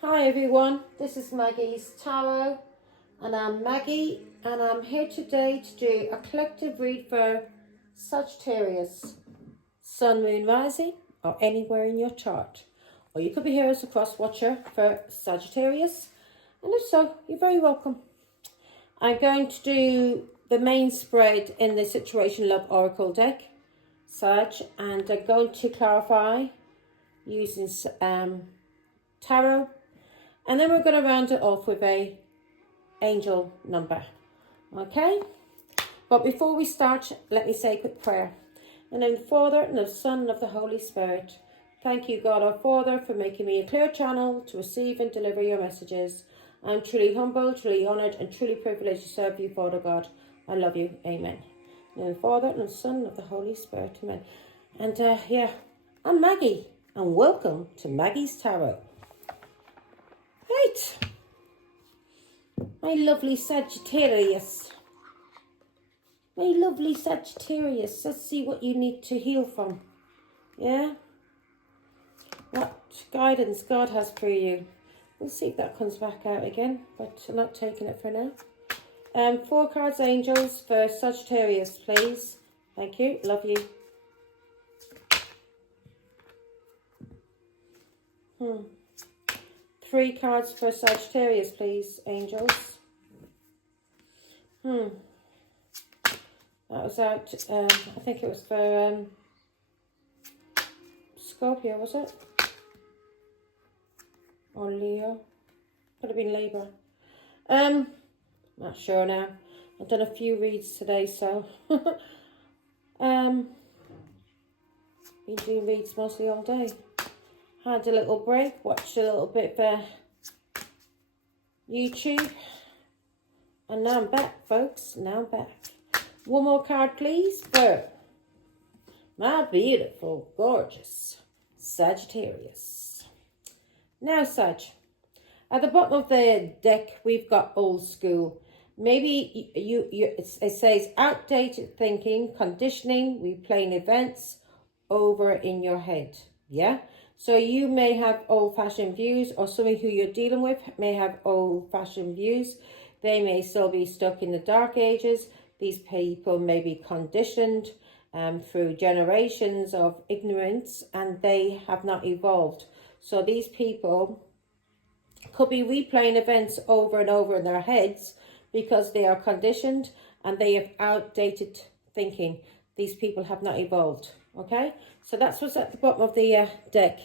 Hi everyone, this is Maggie's Tarot and I'm Maggie and I'm here today to do a collective read for Sagittarius, Sun, Moon, Rising or anywhere in your chart. Or you could be here as a cross watcher for Sagittarius, and if so, you're very welcome. I'm going to do the main spread in the Situation Love Oracle deck, Sag, and I'm going to clarify using tarot. And then we're going to round it off with a angel number. Okay? But before we start, let me say a quick prayer. In the name of the Father, and of the Son, and of the Holy Spirit. Thank you, God our Father, for making me a clear channel to receive and deliver your messages. I'm truly humble, truly honoured, and truly privileged to serve you, Father God. I love you. Amen. In the name of the Father, and of the Son, and of the Holy Spirit. Amen. And I'm Maggie, and welcome to Maggie's Tarot. Right, my lovely Sagittarius. Let's see what you need to heal from. Yeah? What guidance God has for you. We'll see if that comes back out again, but I'm not taking it for now. 4 cards, angels, for Sagittarius, please. Thank you. Love you. 3 cards for Sagittarius, please, angels. That was out, I think it was for Scorpio, was it? Or Leo? Could have been Libra. Not sure now. I've done a few reads today, so been doing reads mostly all day. Had a little break, watched a little bit of YouTube, and now I'm back, folks. Now I'm back. One more card, please, for my beautiful, gorgeous Sagittarius. Now, Sag, at the bottom of the deck, we've got old school. Maybe it says outdated thinking, conditioning, replaying events over in your head. Yeah? So you may have old-fashioned views, or somebody who you're dealing with may have old-fashioned views. They may still be stuck in the dark ages. These people may be conditioned through generations of ignorance, and they have not evolved. So these people could be replaying events over and over in their heads because they are conditioned and they have outdated thinking. These people have not evolved. Okay, so that's what's at the bottom of the deck.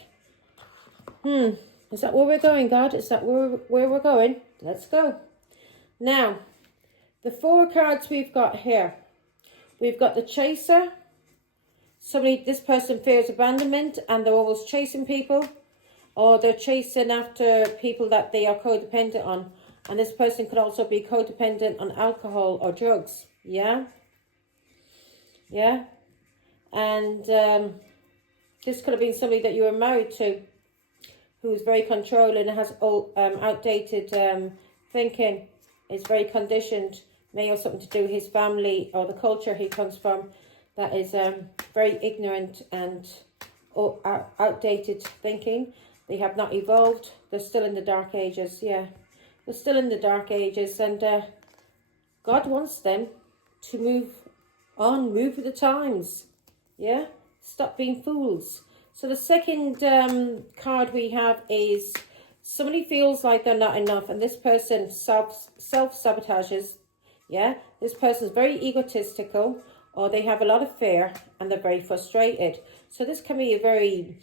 Is that where we're going, God? Is that where we're going? Let's go. Now, the 4 cards we've got here. We've got the chaser. This person fears abandonment and they're always chasing people, or they're chasing after people that they are codependent on. And this person could also be codependent on alcohol or drugs. Yeah? Yeah? And this could have been somebody that you were married to who is very controlling and has outdated thinking, is very conditioned, may have something to do with his family or the culture he comes from, that is very ignorant and outdated thinking. They have not evolved. They're still in the dark ages. Yeah, they're still in the dark ages, and God wants them to move on, move with the times. Yeah, stop being fools. So the second card we have is somebody feels like they're not enough, and this person self-sabotages. Yeah, this person's very egotistical, or they have a lot of fear and they're very frustrated. So this can be a very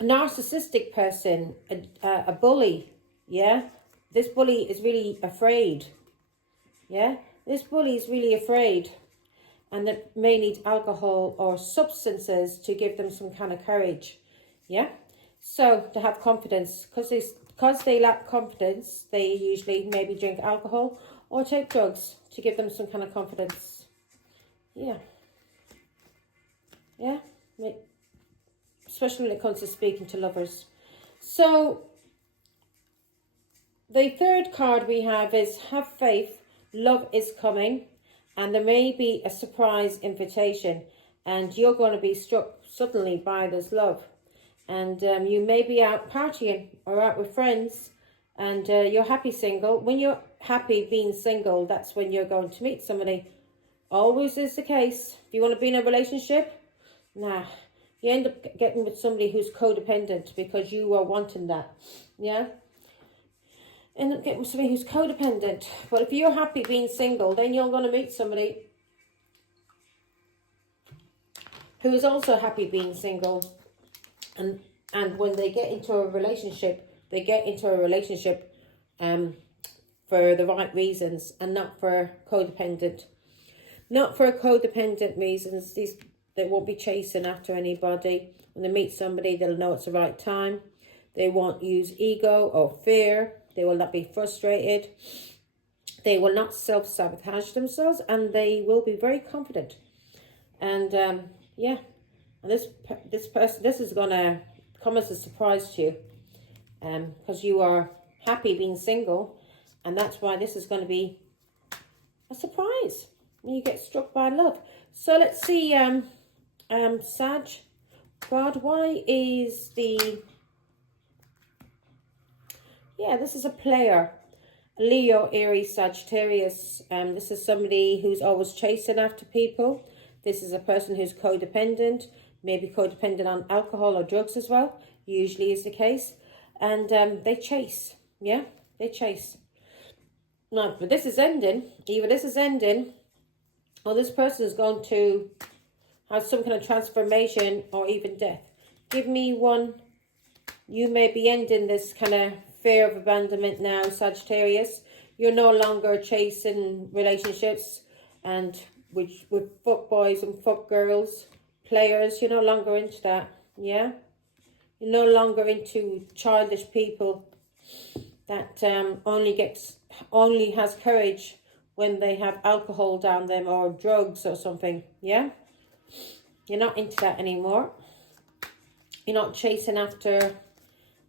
narcissistic person, a bully. Yeah, this bully is really afraid. Yeah, this bully is really afraid. And they may need alcohol or substances to give them some kind of courage. Yeah? So, to have confidence. Because they lack confidence, they usually maybe drink alcohol or take drugs to give them some kind of confidence. Yeah. Yeah? Especially when it comes to speaking to lovers. So, the third card we have is have faith, love is coming. And there may be a surprise invitation, and you're going to be struck suddenly by this love. And you may be out partying or out with friends, and you're happy single. When you're happy being single, that's when you're going to meet somebody. Always is the case. If you want to be in a relationship, nah, you end up getting with somebody who's codependent because you are wanting that. Yeah? End up getting with somebody who's codependent. But if you're happy being single, then you're going to meet somebody who is also happy being single. And when they get into a relationship, they get into a relationship for the right reasons and not for codependent. Not for codependent reasons. They won't be chasing after anybody. When they meet somebody, they'll know it's the right time. They won't use ego or fear. They will not be frustrated. They will not self-sabotage themselves, and they will be very confident. And yeah, and this person, this is gonna come as a surprise to you, because you are happy being single, and that's why this is going to be a surprise when you get struck by love. So let's see, Sag, God, why is the, yeah, this is a player, Leo, Aries, Sagittarius. This is somebody who's always chasing after people. This is a person who's codependent, maybe codependent on alcohol or drugs as well, usually is the case. And they chase, yeah, they chase. No, but this is ending. Either this is ending, or this person is going to have some kind of transformation or even death. Give me one. You may be ending this kind of fear of abandonment now, Sagittarius. You're no longer chasing relationships and with fuck boys and fuck girls, players. You're no longer into that, yeah? You're no longer into childish people that only has courage when they have alcohol down them or drugs or something, yeah? You're not into that anymore. You're not chasing after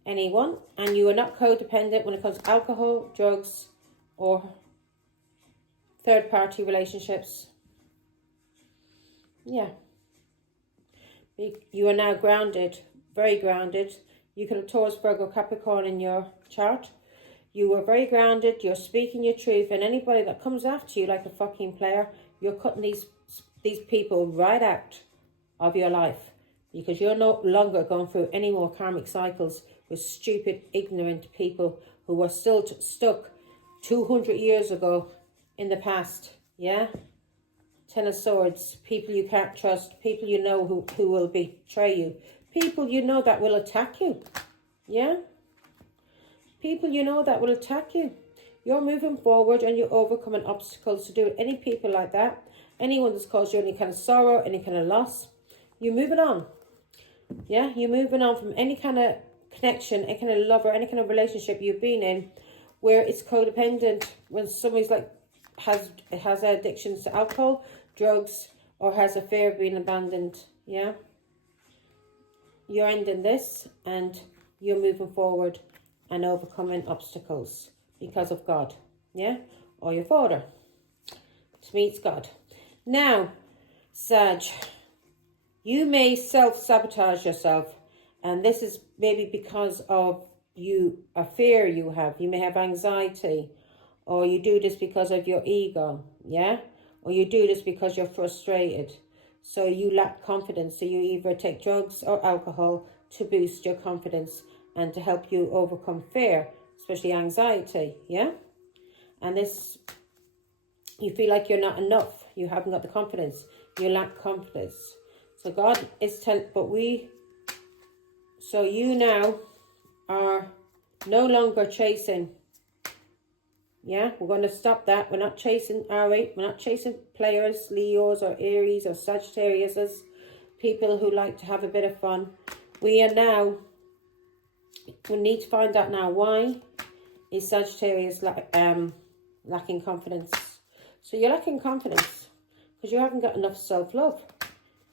anyone, and you are not codependent when it comes to alcohol, drugs, or third-party relationships. Yeah. You are now grounded, very grounded. You could have Taurus, Virgo, Capricorn in your chart. You are very grounded. You're speaking your truth, and anybody that comes after you like a fucking player, you're cutting these people right out of your life, because you're no longer going through any more karmic cycles with stupid, ignorant people who are still stuck 200 years ago in the past, yeah? Ten of Swords, people you can't trust, people you know who will betray you, people you know that will attack you, yeah? People you know that will attack you. You're moving forward and you're overcoming obstacles to do it. Any people like that, anyone that's caused you any kind of sorrow, any kind of loss, you're moving on. Yeah, you're moving on from any kind of connection, any kind of love or any kind of relationship you've been in where it's codependent, when somebody's like has addictions to alcohol, drugs, or has a fear of being abandoned, yeah? You're ending this and you're moving forward and overcoming obstacles because of God, yeah? Or your Father. To me, it's God. Now, Sag, you may self-sabotage yourself, and this is maybe because of a fear you have. You may have anxiety, or you do this because of your ego, yeah? Or you do this because you're frustrated. So you lack confidence, so you either take drugs or alcohol to boost your confidence and to help you overcome fear, especially anxiety, yeah? And this, you feel like you're not enough. You haven't got the confidence. You lack confidence. So God is telling, so you now are no longer chasing. Yeah, we're going to stop that. We're not chasing, we're not chasing players, Leos or Aries or Sagittarius, people who like to have a bit of fun. We need to find out now, why is Sagittarius lacking confidence? So you're lacking confidence because you haven't got enough self-love.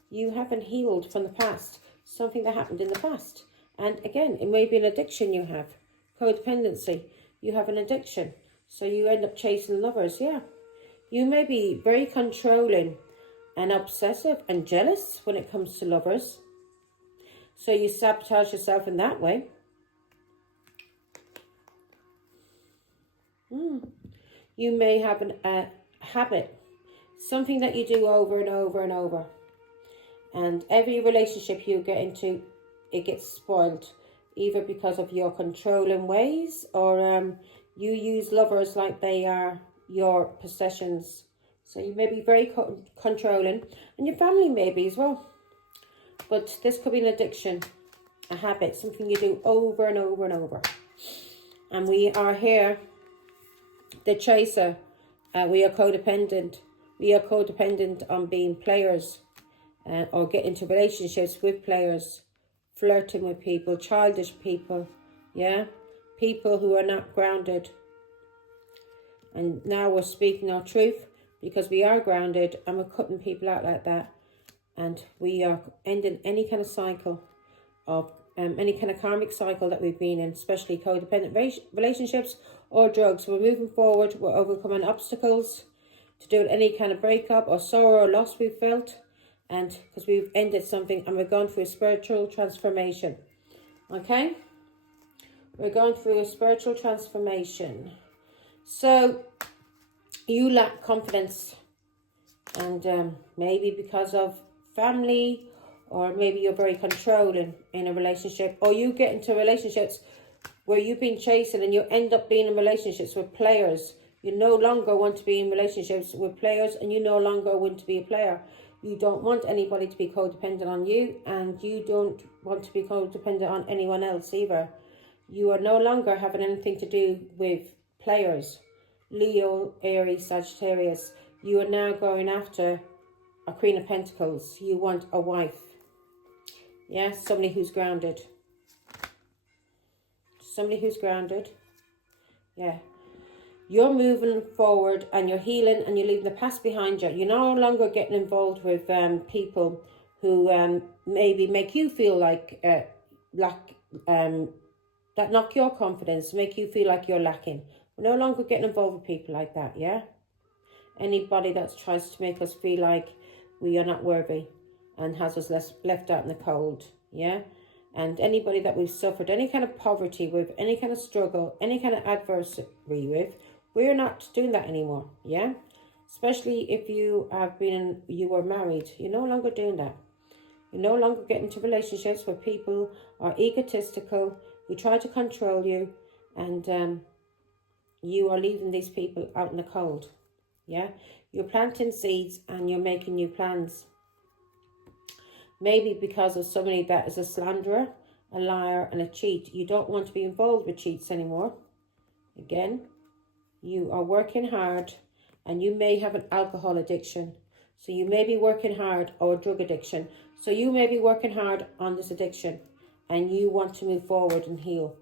You haven't healed from the past, something that happened in the past. And again, it may be an addiction you have, codependency. You have an addiction, so you end up chasing lovers, yeah. You may be very controlling and obsessive and jealous when it comes to lovers. So you sabotage yourself in that way. You may have a habit, something that you do over and over and over. And every relationship you get into, it gets spoiled, either because of your controlling ways, or you use lovers like they are your possessions. So you may be very controlling, and your family may be as well. But this could be an addiction, a habit, something you do over and over and over. And we are here, the chaser. We are codependent. We are codependent on being players, or get into relationships with players, flirting with people, childish people, yeah? People who are not grounded. And now we're speaking our truth, because we are grounded, and we're cutting people out like that. And we are ending any kind of cycle of, any kind of karmic cycle that we've been in, especially codependent relationships or drugs. We're moving forward, we're overcoming obstacles to do with any kind of breakup or sorrow or loss we've felt. And because we've ended something, and we're going through a spiritual transformation. Okay? We're going through a spiritual transformation. So, you lack confidence. And maybe because of family, or maybe you're very controlling in a relationship. Or you get into relationships where you've been chasing, and you end up being in relationships with players. You no longer want to be in relationships with players, and you no longer want to be a player. You don't want anybody to be codependent on you, and you don't want to be codependent on anyone else either. You are no longer having anything to do with players. Leo, Aries, Sagittarius. You are now going after a Queen of Pentacles. You want a wife. Yeah, somebody who's grounded. Somebody who's grounded. Yeah. You're moving forward, and you're healing, and you're leaving the past behind you. You're no longer getting involved with people who maybe make you feel like that knock your confidence, make you feel like you're lacking. We're no longer getting involved with people like that, yeah? Anybody that tries to make us feel like we are not worthy and has us left out in the cold, yeah? And anybody that we've suffered any kind of poverty with, any kind of struggle, any kind of adversity with, we're not doing that anymore, yeah? Especially if you were married, you're no longer doing that. You're no longer getting into relationships where people are egotistical, who try to control you, and you are leaving these people out in the cold, yeah? You're planting seeds, and you're making new plans. Maybe because of somebody that is a slanderer, a liar, and a cheat. You don't want to be involved with cheats anymore. Again, you are working hard, and you may have an alcohol addiction. So you may be working hard, or a drug addiction. So you may be working hard on this addiction, and you want to move forward and heal.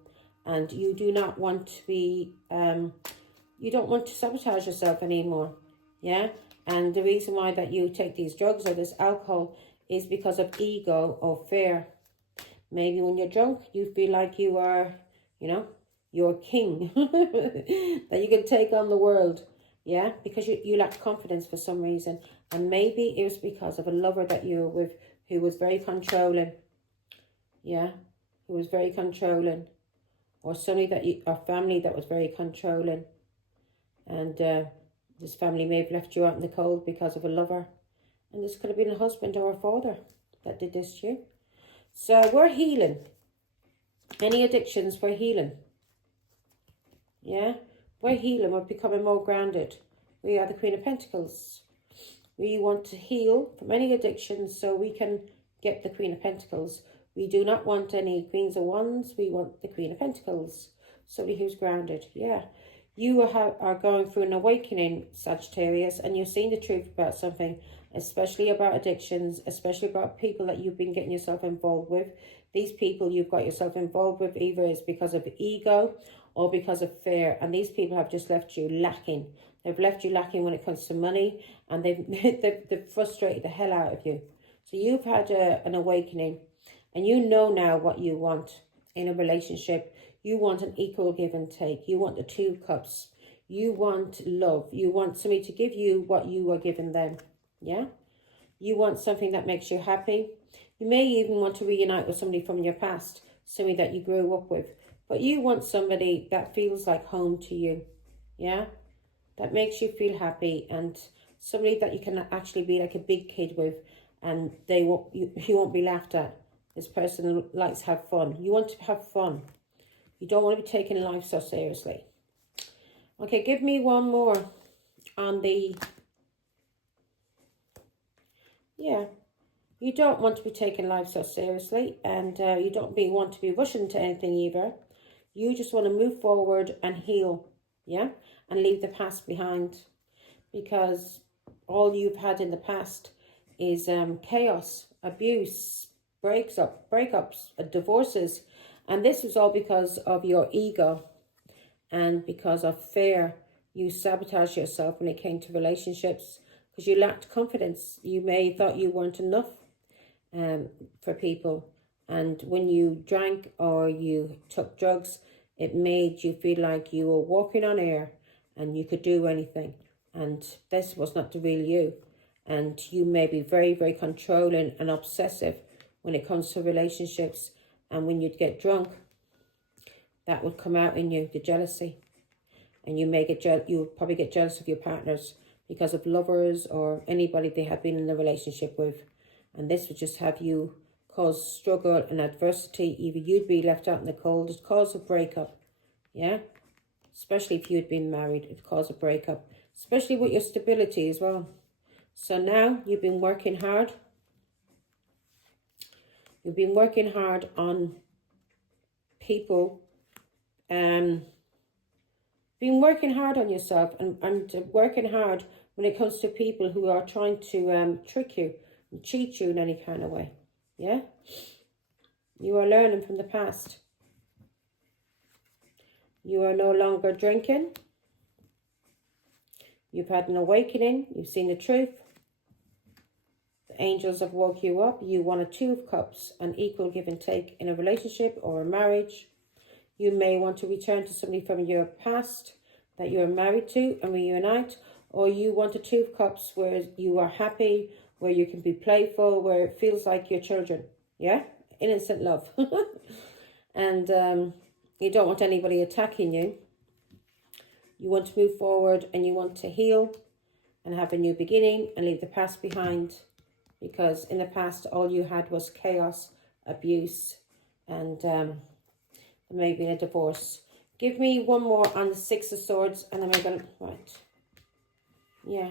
And you do not want to be, you don't want to sabotage yourself anymore. Yeah? And the reason why that you take these drugs or this alcohol is because of ego or fear. Maybe when you're drunk, you feel like you are, you're king. That you can take on the world. Yeah? Because you lack confidence for some reason. And maybe it was because of a lover that you were with who was very controlling. Yeah? Who was very controlling. Or somebody or family that was very controlling. And this family may have left you out in the cold because of a lover. And this could have been a husband or a father that did this to you. So we're healing. Any addictions, we're healing. Yeah? We're healing. We're becoming more grounded. We are the Queen of Pentacles. We want to heal from any addictions so we can get the Queen of Pentacles. We do not want any Queens of Wands. We want the Queen of Pentacles. Somebody who's grounded. Yeah. You are going through an awakening, Sagittarius, and you're seeing the truth about something, especially about addictions, especially about people that you've been getting yourself involved with. These people you've got yourself involved with either is because of ego or because of fear, and these people have just left you lacking. They've left you lacking when it comes to money, and they've frustrated the hell out of you. So you've had an awakening, and you know now what you want in a relationship. You want an equal give and take. You want the 2 cups. You want love. You want somebody to give you what you are giving them. Yeah? You want something that makes you happy. You may even want to reunite with somebody from your past, somebody that you grew up with. But you want somebody that feels like home to you, yeah? That makes you feel happy, and somebody that you can actually be like a big kid with, and you won't be laughed at. This person likes to have fun. You want to have fun. You don't want to be taking life so seriously. Okay, give me one more on the... Yeah, you don't want to be taking life so seriously, and you don't want to be rushing to anything either. You just want to move forward and heal, yeah? And leave the past behind, because all you've had in the past is chaos, abuse, breakups, divorces. And this was all because of your ego and because of fear. You sabotaged yourself when it came to relationships because you lacked confidence. You may have thought you weren't enough for people. And when you drank or you took drugs, it made you feel like you were walking on air and you could do anything. And this was not the real you. And you may be very, very controlling and obsessive when it comes to relationships. And when you'd get drunk, that would come out in you, the jealousy. And you may you probably get jealous of your partners because of lovers or anybody they have been in a relationship with. And this would just have you cause struggle and adversity. Either you'd be left out in the cold, it'd cause a breakup. Yeah? Especially if you'd been married, it'd cause a breakup. Especially with your stability as well. So now you've been working hard. You've been working hard on people. Been working hard on yourself and working hard when it comes to people who are trying to trick you and cheat you in any kind of way. Yeah? You are learning from the past. You are no longer drinking. You've had an awakening. You've seen the truth. The angels have woke you up. You want a 2 of cups, an equal give and take in a relationship or a marriage. You may want to return to somebody from your past that you're married to and reunite. Or you want a 2 of cups where you are happy, where you can be playful, where it feels like your children. Yeah? Innocent love. And you don't want anybody attacking you. You want to move forward and you want to heal and have a new beginning and leave the past behind. Because in the past, all you had was chaos, abuse, and maybe a divorce. Give me one more on the 6 of Swords, and then we're going to... Right. Yeah.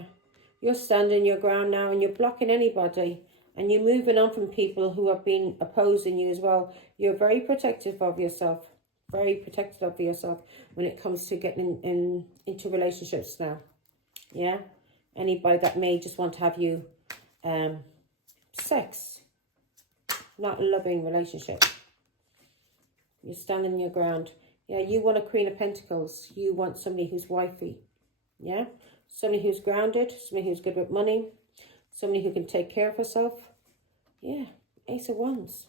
You're standing your ground now, and you're blocking anybody. And you're moving on from people who have been opposing you as well. You're very protective of yourself. Very protective of yourself when it comes to getting into relationships now. Yeah? Anybody that may just want to have you... sex, not a loving relationship. You're standing your ground. Yeah, you want a Queen of Pentacles. You want somebody who's wifey. Yeah, somebody who's grounded, somebody who's good with money, somebody who can take care of herself. Yeah, Ace of Wands.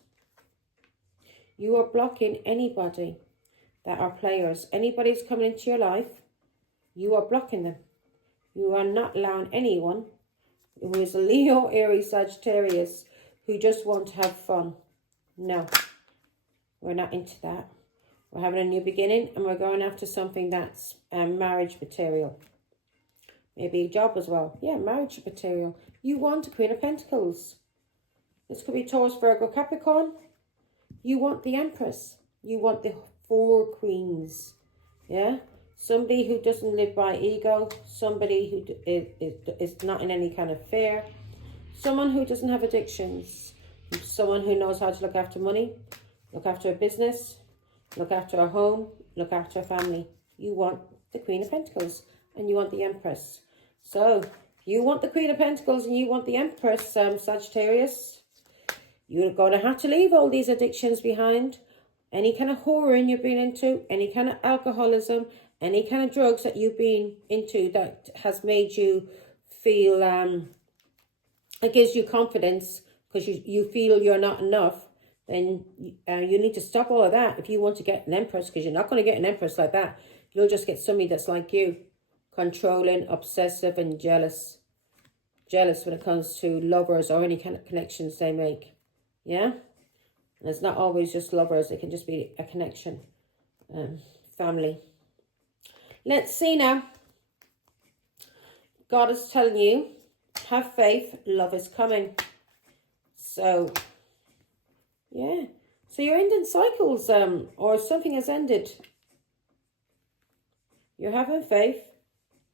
You are blocking anybody that are players. Anybody's coming into your life, you are blocking them. You are not allowing anyone who is a Leo, Aries, Sagittarius, who just want to have fun. No, we're not into that. We're having a new beginning and we're going after something that's marriage material. Maybe a job as well. Yeah, marriage material. You want a Queen of Pentacles. This could be Taurus, Virgo, Capricorn. You want the Empress. You want the 4 queens. Yeah? Somebody who doesn't live by ego. Somebody who is not in any kind of fear. Someone who doesn't have addictions. Someone who knows how to look after money. Look after a business. Look after a home. Look after a family. You want the Queen of Pentacles. And you want the Empress. So, if you want the Queen of Pentacles and you want the Empress, Sagittarius, you're going to have to leave all these addictions behind. Any kind of whoring you've been into, any kind of alcoholism, any kind of drugs that you've been into that has made you feel, it gives you confidence because you feel you're not enough, then you need to stop all of that if you want to get an Empress, because you're not going to get an Empress like that. You'll just get somebody that's like you, controlling, obsessive, and jealous. Jealous when it comes to lovers or any kind of connections they make. Yeah? And it's not always just lovers. It can just be a connection. Family. Let's see now. God is telling you, have faith, love is coming. So, yeah. So you're ending cycles, or something has ended. You're having faith,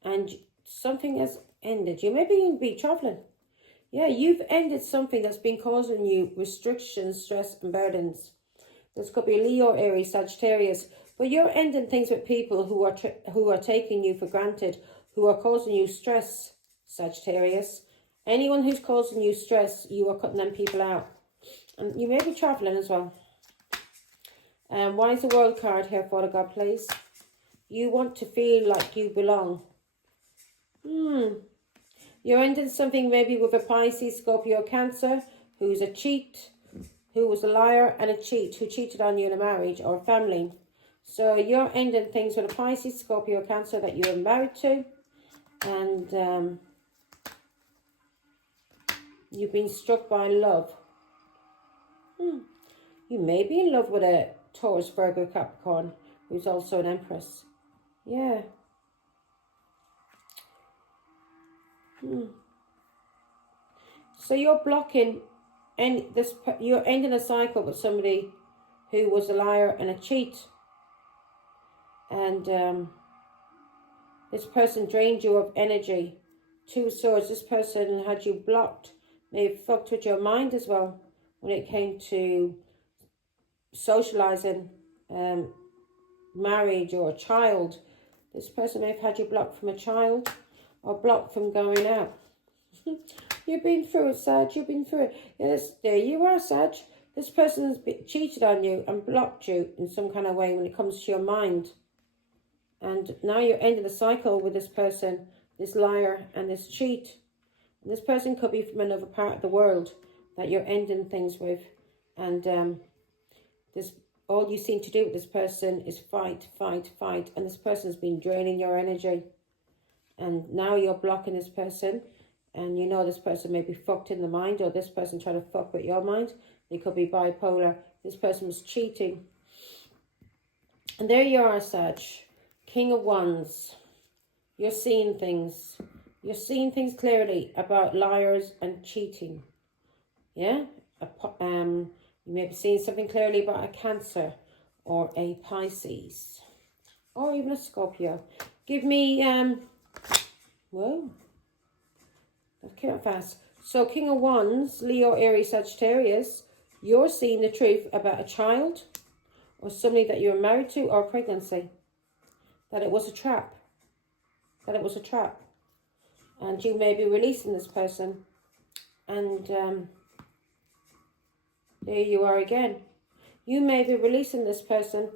and something has ended. You maybe even be traveling. Yeah, you've ended something that's been causing you restrictions, stress, and burdens. This could be Leo, Aries, Sagittarius. But you're ending things with people who are taking you for granted, who are causing you stress, Sagittarius. Anyone who's causing you stress, you are cutting them people out. And you may be traveling as well. Why is the World card here, Father God, please? You want to feel like you belong. You're ending something maybe with a Pisces, Scorpio, Cancer, who's a cheat, who was a liar and a cheat, who cheated on you in a marriage or a family. So you're ending things with a Pisces, Scorpio, Cancer that you're married to. And you've been struck by love. You may be in love with a Taurus, Virgo, Capricorn, who's also an Empress. Yeah. So you're blocking, and you're ending a cycle with somebody who was a liar and a cheat. And this person drained you of energy. Two of Swords, this person had you blocked. May have fucked with your mind as well when it came to socializing, marriage or a child. This person may have had you blocked from a child or blocked from going out. You've been through it, Sag. You've been through it. Yes, there you are, Sag. This person's cheated on you and blocked you in some kind of way when it comes to your mind. And now you're ending the cycle with this person, this liar and this cheat. And this person could be from another part of the world that you're ending things with. And this all you seem to do with this person is fight, fight, fight. And this person's been draining your energy. And now you're blocking this person. And you know this person may be fucked in the mind, or this person trying to fuck with your mind. They could be bipolar. This person was cheating. And there you are, Sag. King of Wands. You're seeing things. You're seeing things clearly about liars and cheating. Yeah? You may be seeing something clearly about a Cancer or a Pisces. Or even a Scorpio. Give me, whoa. That came out fast. So King of Wands, Leo, Aries, Sagittarius. You're seeing the truth about a child or somebody that you're married to or pregnancy. That it was a trap. That it was a trap. And you may be releasing this person. And there you are again. You may be releasing this person.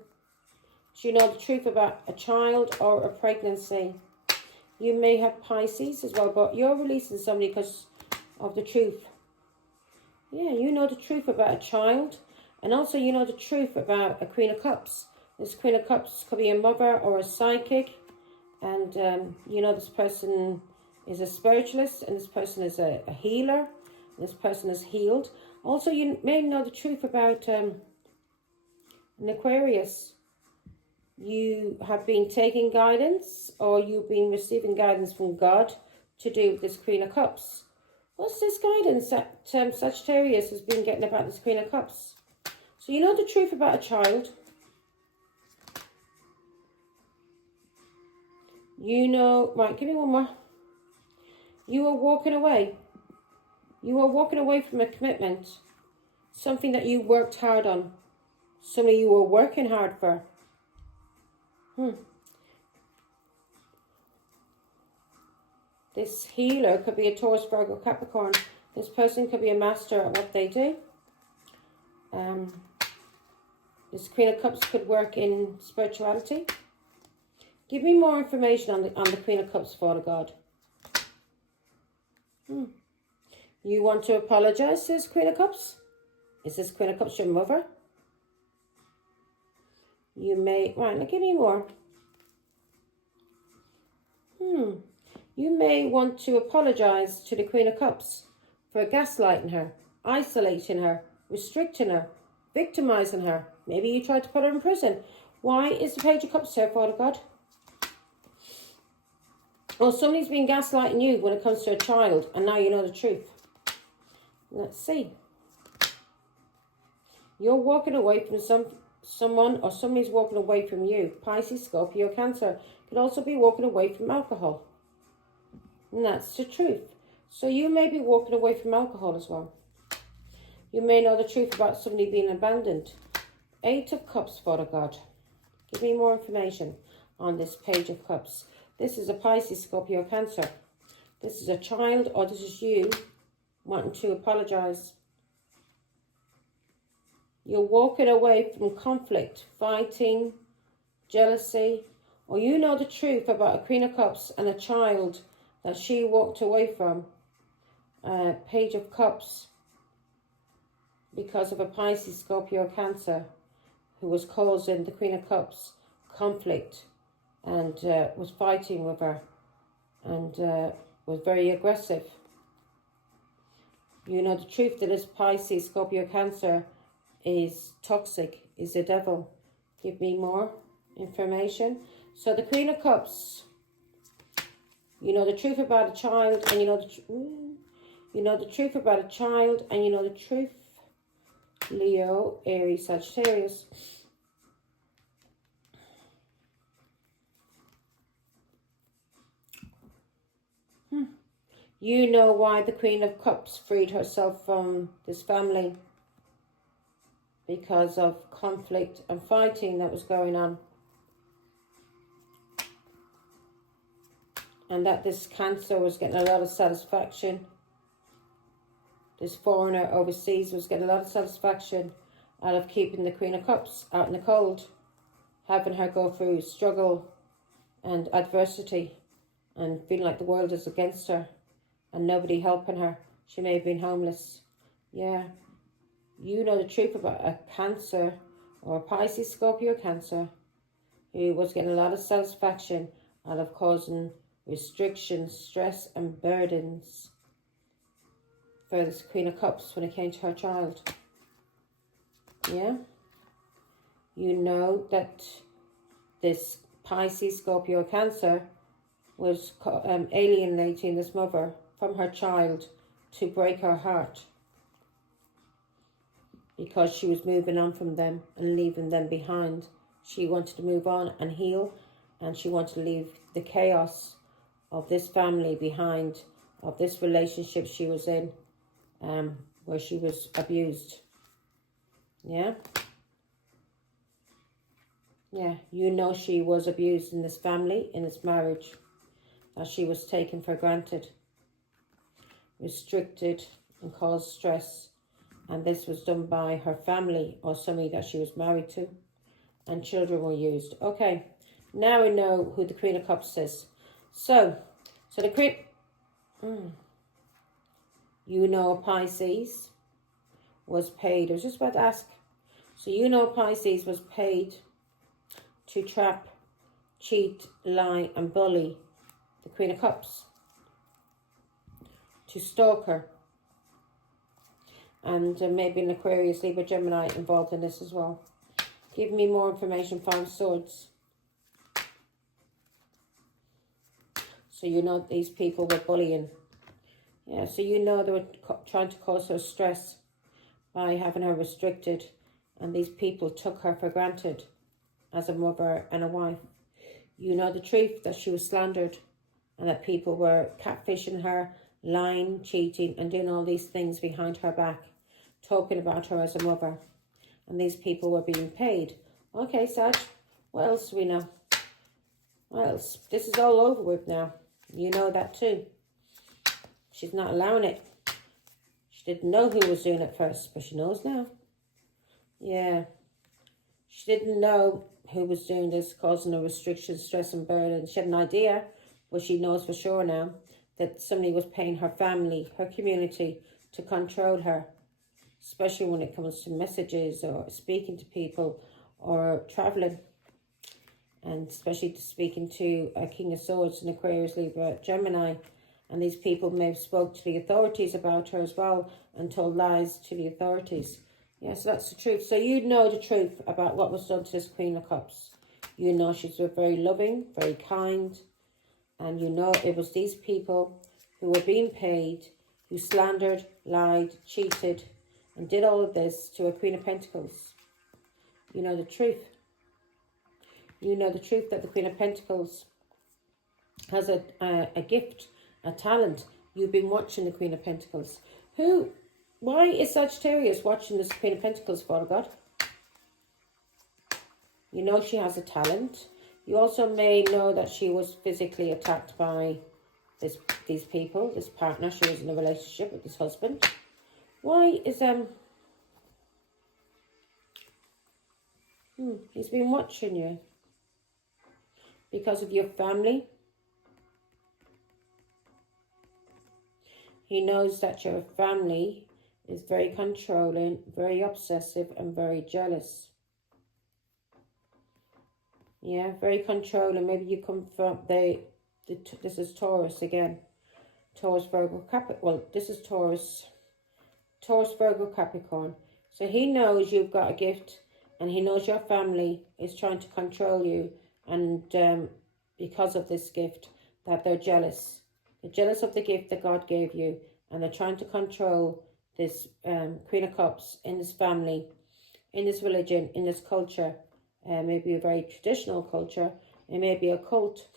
Do you know the truth about a child or a pregnancy? You may have Pisces as well, but you're releasing somebody because of the truth. Yeah, you know the truth about a child. And also you know the truth about a Queen of Cups. This Queen of Cups could be a mother or a psychic. And you know this person is a spiritualist. And this person is a healer. This person is healed. Also, you may know the truth about an Aquarius. You have been taking guidance, or you've been receiving guidance from God to do with this Queen of Cups. What's this guidance that Sagittarius has been getting about this Queen of Cups? So you know the truth about a child. You know, right, give me one more. You are walking away. You are walking away from a commitment. Something that you worked hard on. Something you were working hard for. This healer could be a Taurus, Virgo, Capricorn. This person could be a master at what they do. This Queen of Cups could work in spirituality. Give me more information on the Queen of Cups, Father God. You want to apologize to this Queen of Cups? Is this Queen of Cups your mother? You may... Right, now give me more. You may want to apologize to the Queen of Cups for gaslighting her, isolating her, restricting her, victimizing her. Maybe you tried to put her in prison. Why is the Page of Cups here, Father God? Or somebody's been gaslighting you when it comes to a child, and now you know the truth. Let's see. You're walking away from someone, or somebody's walking away from you. Pisces, Scorpio, Cancer. Could also be walking away from alcohol. And that's the truth. So you may be walking away from alcohol as well. You may know the truth about somebody being abandoned. 8 of Cups, Father God. Give me more information on this Page of Cups. This is a Pisces, Scorpio, Cancer. This is a child, or this is you wanting to apologize. You're walking away from conflict, fighting, jealousy, or you know the truth about a Queen of Cups and a child that she walked away from. Page of Cups, because of a Pisces, Scorpio, Cancer, who was causing the Queen of Cups conflict and was fighting with her and was very aggressive. You know the truth that this Pisces, Scorpio, Cancer is toxic, is the devil. Give me more information. So the Queen of Cups, you know the truth about a child, and you know the truth about a child, and you know the truth. Leo, Aries, Sagittarius. You know why the Queen of Cups freed herself from this family. Because of conflict and fighting that was going on. And that this Cancer was getting a lot of satisfaction. This foreigner overseas was getting a lot of satisfaction out of keeping the Queen of Cups out in the cold. Having her go through struggle and adversity. And feeling like the world is against her. And nobody helping her. She may have been homeless. Yeah. You know the truth about a Cancer or a Pisces, Scorpio, Cancer who was getting a lot of satisfaction out of causing restrictions, stress and burdens for this Queen of Cups when it came to her child. Yeah? You know that this Pisces, Scorpio, Cancer was alienating this mother from her child to break her heart. Because she was moving on from them and leaving them behind. She wanted to move on and heal. And she wanted to leave the chaos of this family behind. Of this relationship she was in. Where she was abused. Yeah? Yeah, you know she was abused in this family, in this marriage. That she was taken for granted. Restricted and caused stress. And this was done by her family or somebody that she was married to. And children were used. Okay, now we know who the Queen of Cups is. So the Queen... You know a Pisces was paid. I was just about to ask. So you know Pisces was paid to trap, cheat, lie and bully the Queen of Cups. To stalk her. And maybe an Aquarius, Libra, Gemini involved in this as well. Give me more information, 5 Swords. So you know these people were bullying. Yeah, so you know they were trying to cause her stress by having her restricted. And these people took her for granted as a mother and a wife. You know the truth that she was slandered. And that people were catfishing her, lying, cheating and doing all these things behind her back. Talking about her as a mother. And these people were being paid. Okay, Sag, what else do we know? What else? This is all over with now. You know that too. She's not allowing it. She didn't know who was doing it first, but she knows now. Yeah. She didn't know who was doing this, causing her restriction, stress and burden. She had an idea, but she knows for sure now that somebody was paying her family, her community, to control her. Especially when it comes to messages or speaking to people or traveling. And especially to speaking to a King of Swords, an Aquarius, Libra, Gemini. And these people may have spoke to the authorities about her as well and told lies to the authorities. Yes, that's the truth. So you know the truth about what was done to this Queen of Cups. You know she's very loving, very kind. And you know it was these people who were being paid, who slandered, lied, cheated, and did all of this to a Queen of Pentacles. You know the truth. You know the truth that the Queen of Pentacles has a gift, a talent. You've been watching the Queen of Pentacles. Why is Sagittarius watching this Queen of Pentacles, Father God? You know she has a talent. You also may know that she was physically attacked by these people, this partner. She was in a relationship with this husband. Why is he's been watching you because of your family. He knows that your family is very controlling, very obsessive, and very jealous. Yeah, very controlling. Maybe you come from this is Taurus again. Taurus, Virgo, Capricorn. Well, this is Taurus, Virgo, Capricorn. So he knows you've got a gift, and he knows your family is trying to control you, and because of this gift, that they're jealous. They're jealous of the gift that God gave you, and they're trying to control this Queen of Cups in this family, in this religion, in this culture. Maybe a very traditional culture. It may be a cult.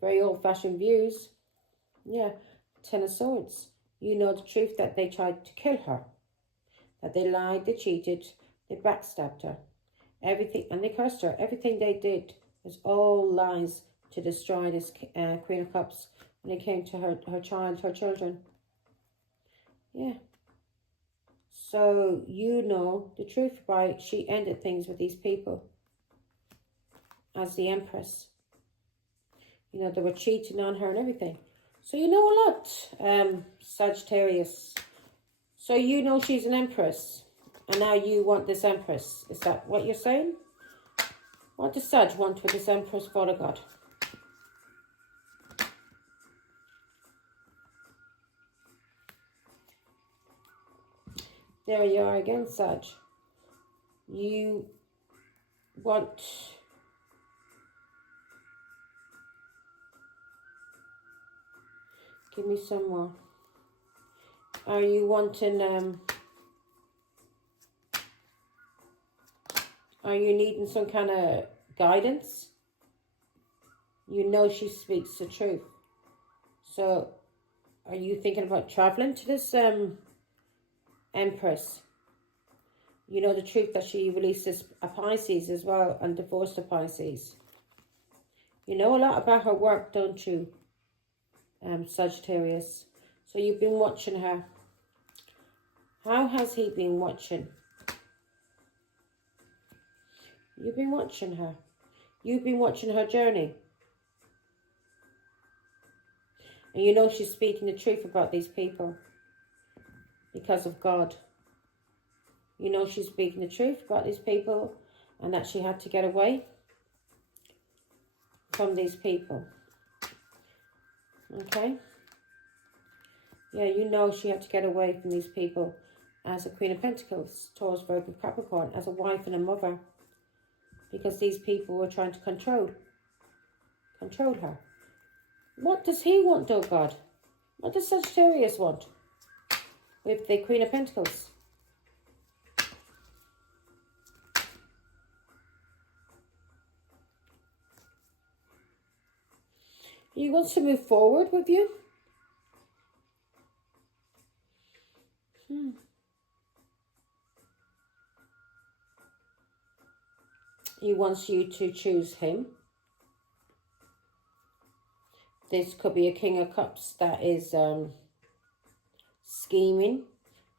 Very old-fashioned views. Yeah, Ten of Swords. You know the truth that they tried to kill her. That they lied, they cheated, they backstabbed her. Everything, and they cursed her. Everything they did was all lies to destroy this Queen of Cups when it came to her child, her children. Yeah. So you know the truth why she ended things with these people. As the Empress. You know, they were cheating on her and everything. So you know a lot, Sagittarius. So you know she's an Empress. And now you want this Empress. Is that what you're saying? What does Sag want with this Empress, Father God? There you are again, Sag. You want... Give me some more. Are you wanting, are you needing some kind of guidance? You know she speaks the truth. So, are you thinking about traveling to this Empress? You know the truth that she releases a Pisces as well and divorced a Pisces. You know a lot about her work, don't you? Sagittarius. So you've been watching her. How has he been watching? You've been watching her. You've been watching her journey. And you know she's speaking the truth about these people. Because of God. You know she's speaking the truth about these people. And that she had to get away from these people. Okay? Yeah, you know she had to get away from these people as a Queen of Pentacles, Taurus, Virgo, Capricorn, as a wife and a mother. Because these people were trying to control her. What does he want, though, God? What does Sagittarius want with the Queen of Pentacles? He wants to move forward with you. He wants you to choose him. This could be a King of Cups that is scheming,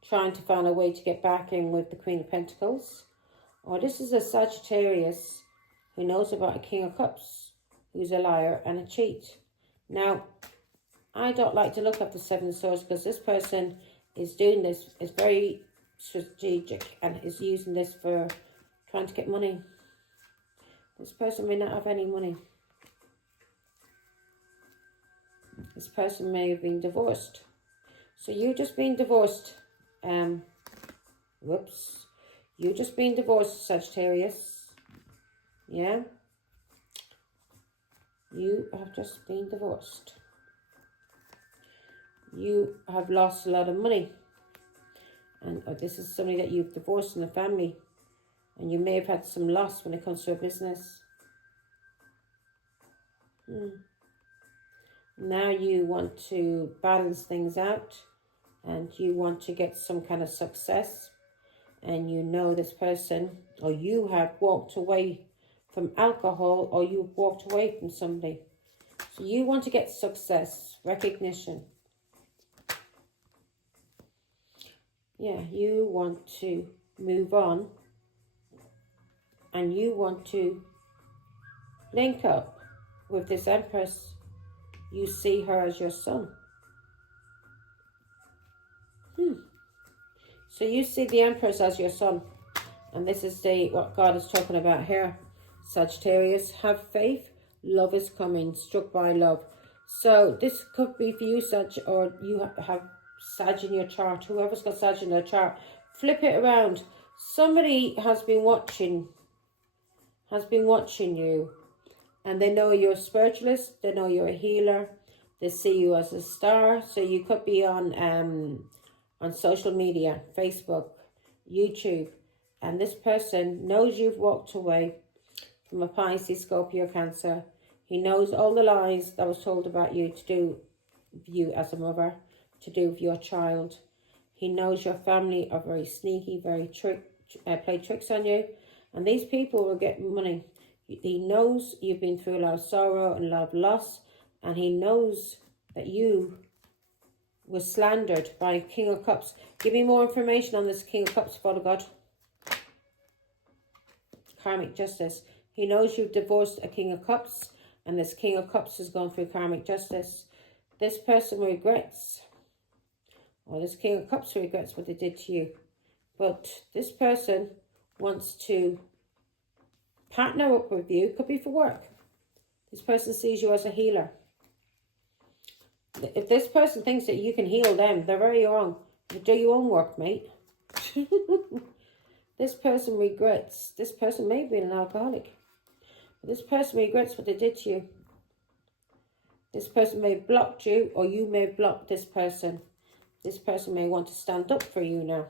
trying to find a way to get back in with the Queen of Pentacles. Or this is a Sagittarius who knows about a King of Cups, who's a liar and a cheat. Now, I don't like to look at the Seven of Swords because this person is doing this, is very strategic and is using this for trying to get money. This person may not have any money. This person may have been divorced. So you've just been divorced. Whoops. You just been divorced, Sagittarius. Yeah? You have just been divorced. You have lost a lot of money. And this is somebody that you've divorced in the family. And you may have had some loss when it comes to a business. Now you want to balance things out. And you want to get some kind of success. And you know this person, or you have walked away from alcohol, or you've walked away from somebody. So you want to get success, recognition. Yeah, you want to move on. And you want to link up with this Empress. You see her as your son. So you see the Empress as your son. And this is what God is talking about here. Sagittarius, have faith. Love is coming. Struck by love. So this could be for you, Sag, or you have Sag in your chart. Whoever's got Sag in their chart, flip it around. Somebody has been watching you. And they know you're a spiritualist. They know you're a healer. They see you as a star. So you could be on social media, Facebook, YouTube. And this person knows you've walked away from a Pisces, Scorpio, Cancer. He knows all the lies that was told about you to do with you as a mother, to do with your child. He knows your family are very sneaky, very play tricks on you. And these people will get money. He knows you've been through a lot of sorrow and a lot of loss. And he knows that you were slandered by King of Cups. Give me more information on this King of Cups, Father God. Karmic justice. He knows you've divorced a King of Cups. And this King of Cups has gone through karmic justice. This person regrets. Or this King of Cups regrets what they did to you. But this person wants to partner up with you. Could be for work. This person sees you as a healer. If this person thinks that you can heal them, they're very wrong. You do your own work, mate. This person regrets. This person may be an alcoholic. This person regrets what they did to you. This person may have blocked you, or you may have blocked this person. This person may want to stand up for you now.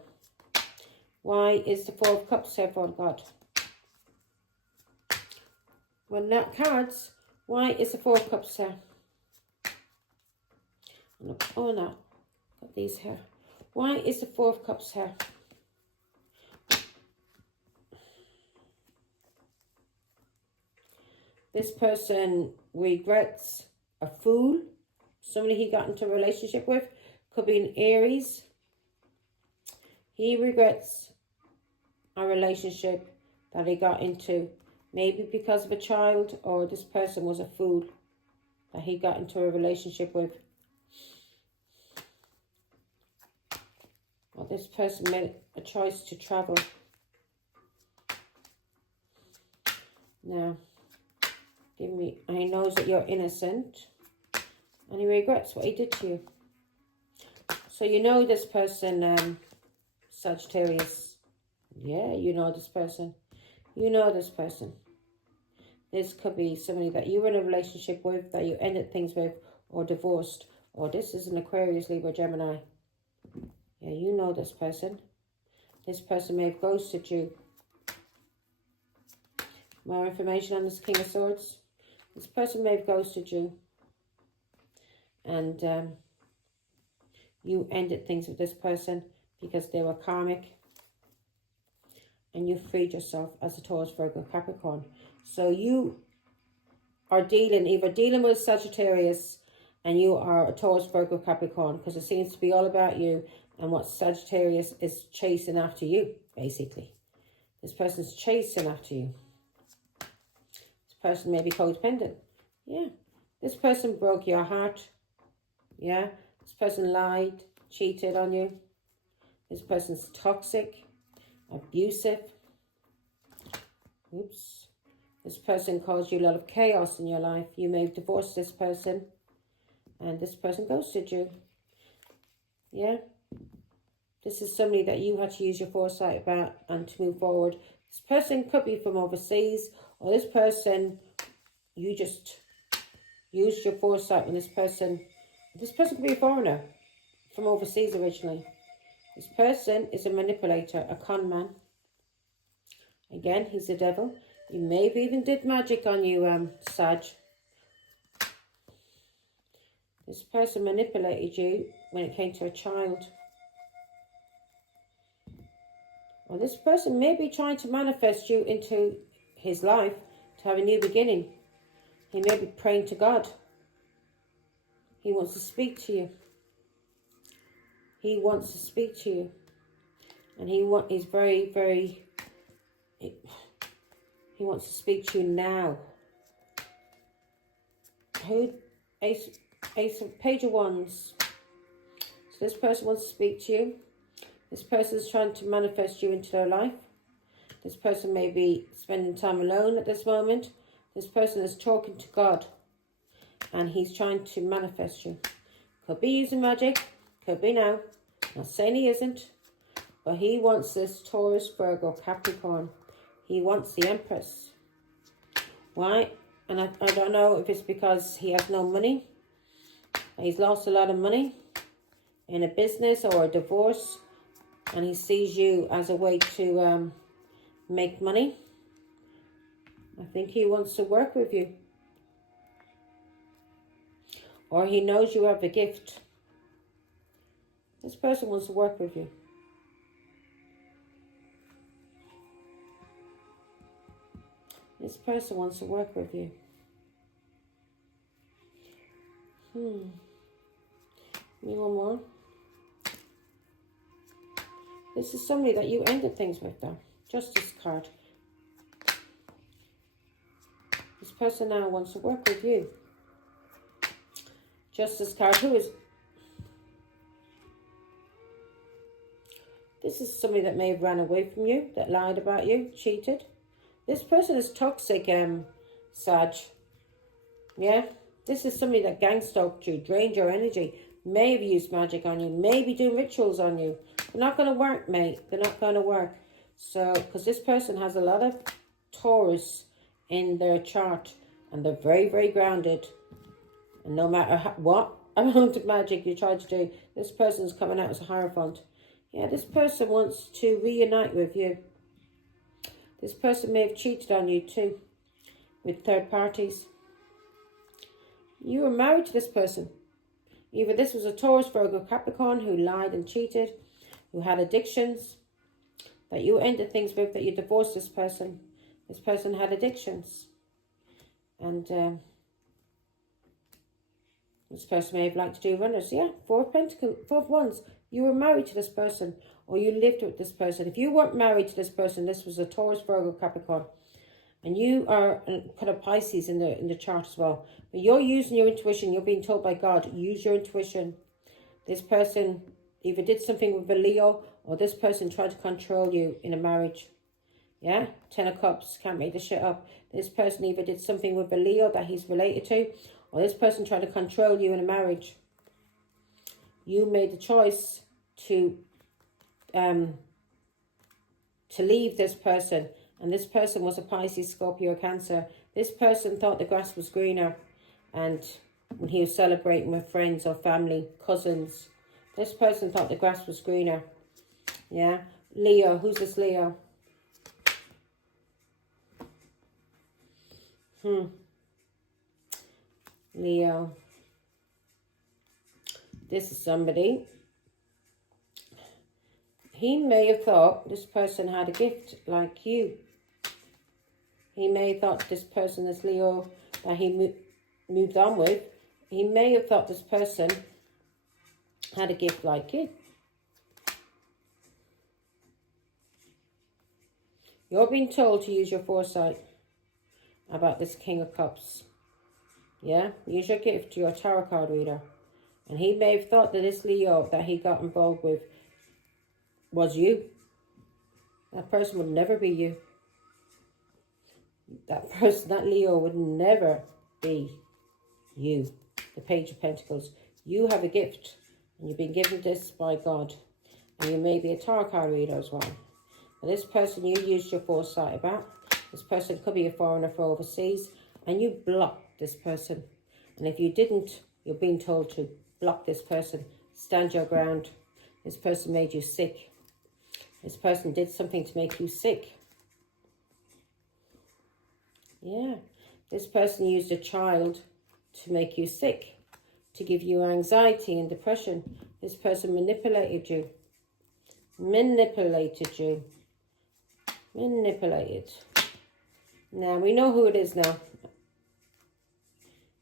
Why is the Four of Cups here, for God? Well, not cards. Why is the Four of Cups here? Oh no, got these here. Why is the Four of Cups here? This person regrets a fool, somebody he got into a relationship with. Could be an Aries. He regrets a relationship that he got into, maybe because of a child, or this person was a fool that he got into a relationship with. Or this person made a choice to travel. Now, he knows that you're innocent, and he regrets what he did to you. So you know this person, Sagittarius. Yeah, you know this person. You know this person. This could be somebody that you were in a relationship with, that you ended things with, or divorced. Or this is an Aquarius, Libra, Gemini. Yeah, you know this person. This person may have ghosted you. More information on this King of Swords. This person may have ghosted you. And you ended things with this person because they were karmic. And you freed yourself as a Taurus, Virgo, Capricorn. So you are either dealing with Sagittarius, and you are a Taurus, Virgo, Capricorn, because it seems to be all about you and what Sagittarius is chasing after you, basically. This person's chasing after you. This person may be codependent. Yeah. This person broke your heart. Yeah. This person lied, cheated on you. This person's toxic, abusive. Oops. This person caused you a lot of chaos in your life. You may have divorced this person, and this person ghosted you. Yeah. This is somebody that you had to use your foresight about and to move forward. This person could be from overseas, or this person, you just used your foresight when this person could be a foreigner from overseas originally. This person is a manipulator, a con man. Again, he's the devil. He maybe even did magic on you, Sag. This person manipulated you when it came to a child. Or this person may be trying to manifest you into his life to have a new beginning. He may be praying to God. He wants to speak to you. He wants to speak to you. And he's very, very... He wants to speak to you now. Page of Wands. So this person wants to speak to you. This person is trying to manifest you into their life. This person may be spending time alone at this moment. This person is talking to God. And he's trying to manifest you. Could be using magic. Could be now. Not saying he isn't. But he wants this Taurus, Virgo, Capricorn. He wants the Empress. Why? And I don't know if it's because he has no money. He's lost a lot of money in a business or a divorce. And he sees you as a way to make money. I think he wants to work with you. Or he knows you have a gift. This person wants to work with you. This person wants to work with you. Need one more. This is somebody that you ended things with, though. Justice card. This person now wants to work with you. Justice card. Who is... This is somebody that may have ran away from you, that lied about you, cheated. This person is toxic, Sag. Yeah? This is somebody that gang-stalked you, drained your energy, may have used magic on you, maybe doing rituals on you. They're not going to work, mate. They're not going to work. So, because this person has a lot of Taurus in their chart, and they're very, very grounded. And no matter what amount of magic you try to do, this person's coming out as a Hierophant. Yeah, this person wants to reunite with you. This person may have cheated on you too, with third parties. You were married to this person. Either this was a Taurus, Virgo, Capricorn who lied and cheated, who had addictions, that you ended things with, that you divorced this person. This person had addictions. And this person may have liked to do runners. Yeah, Four of Wands. You were married to this person, or you lived with this person. If you weren't married to this person, this was a Taurus, Virgo, Capricorn. And you are kind of Pisces in the chart as well. But you're using your intuition. You're being told by God, use your intuition. This person either did something with a Leo, or this person tried to control you in a marriage. Yeah? 10 of Cups. Can't make this shit up. This person either did something with a Leo that he's related to, or this person tried to control you in a marriage. You made the choice to leave this person. And this person was a Pisces, Scorpio, Cancer. This person thought the grass was greener. And when he was celebrating with friends or family, cousins, this person thought the grass was greener. Yeah. Leo. Who's this Leo? Leo. This is somebody. He may have thought this person had a gift like you. He may have thought this person, this Leo that he moved on with, he may have thought this person had a gift like you. You're being told to use your foresight about this King of Cups. Yeah? Use your gift. You're a tarot card reader. And he may have thought that this Leo that he got involved with was you. That person would never be you. That person, that Leo would never be you. The Page of Pentacles. You have a gift. And you've been given this by God. And you may be a tarot card reader as well. And this person you used your foresight about. This person could be a foreigner for overseas. And you blocked this person. And if you didn't, you're being told to block this person. Stand your ground. This person made you sick. This person did something to make you sick. Yeah. This person used a child to make you sick, to give you anxiety and depression. This person manipulated you. Manipulated you. Manipulated. Now, we know who it is now.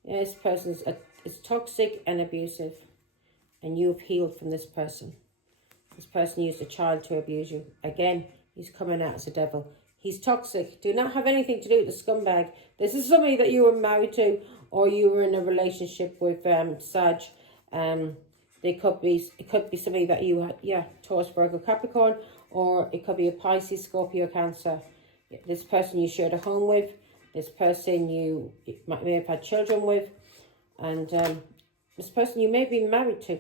Yeah, this person is toxic and abusive. And you've healed from this person. This person used a child to abuse you. Again, he's coming out as a devil. He's toxic. Do not have anything to do with the scumbag. This is somebody that you were married to, or you were in a relationship with Sag. It could be somebody that you had, yeah, Taurus, Virgo, Capricorn, or it could be a Pisces, Scorpio, Cancer. This person you shared a home with. This person you may have had children with. And this person you may be married to.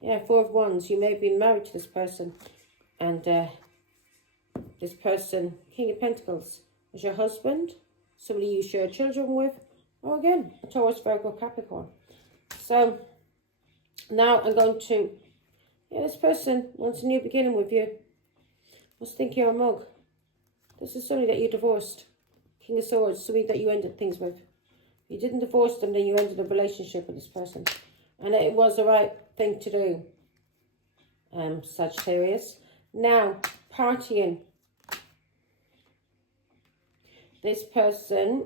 Yeah, Four of Wands. You may have been married to this person. And this person, King of Pentacles, is your husband. Somebody you share children with. Or again, a Taurus, Virgo, Capricorn. So, now I'm going to... Yeah, this person wants a new beginning with you. Must think you're a mug. This is somebody that you divorced. King of Swords, somebody that you ended things with. You didn't divorce them, then you ended a relationship with this person. And it was the right thing to do, Sagittarius. Now, partying. This person...